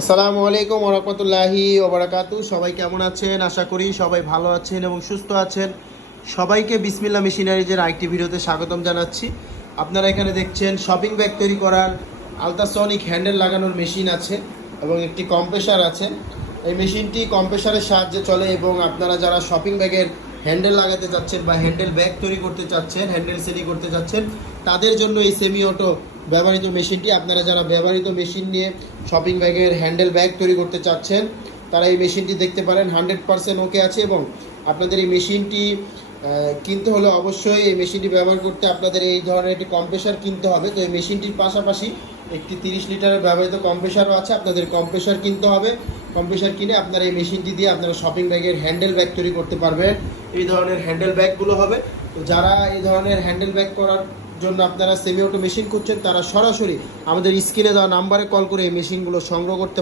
আসসালামু আলাইকুম ওয়া রাহমাতুল্লাহি ওয়া বারাকাতুহু। সবাই কেমন আছেন? আশা করি সবাই ভালো আছেন এবং সুস্থ আছেন। সবাইকে বিসমিল্লাহ মেশিনারিজের আরেকটি ভিডিওতে স্বাগতম জানাচ্ছি। আপনারা এখানে দেখছেন শপিং ব্যাগ তৈরি করার আলট্রাসনিক হ্যান্ডেল লাগানোর মেশিন আছে এবং একটি কম্প্রেসার আছে। এই মেশিনটি কম্প্রেসারের সাহায্যে চলে এবং আপনারা যারা শপিং ব্যাগের হ্যান্ডেল লাগাতে চাচ্ছেন বা হ্যান্ডেল ব্যাগ তৈরি করতে চাচ্ছেন, হ্যান্ডেল সেটি করতে চাচ্ছেন, তাদের জন্য এই সেমি অটো ব্যবহৃত মেশিনটি। আপনারা যারা ব্যবহৃত মেশিন নিয়ে শপিং ব্যাগের হ্যান্ডেল ব্যাগ তৈরি করতে চাচ্ছেন তারা এই মেশিনটি দেখতে পারেন। 100% ওকে আছে এবং আপনাদের এই মেশিনটি কিনতে হলে অবশ্যই এই মেশিনটি ব্যবহার করতে আপনাদের এই ধরনের একটি কম্প্রেসার কিনতে হবে। তো এই মেশিনটির পাশাপাশি একটি 30 লিটারের ব্যবহৃত কম্প্রেসারও আছে, আপনাদের কম্প্রেসার কিনতে হবে। কম্প্রেসার কিনে আপনারা এই মেশিনটি দিয়ে আপনারা শপিং ব্যাগের হ্যান্ডেল ব্যাগ তৈরি করতে পারবেন। এই ধরনের হ্যান্ডেল ব্যাগগুলো হবে। তো যারা এই ধরনের হ্যান্ডেল ব্যাগ করার জন্য আপনারা সেমি অটো মেশিন খুঁজছেন তারা সরাসরি আমাদের স্ক্রিনে দেওয়া নাম্বারে কল করে এই মেশিনগুলো সংগ্রহ করতে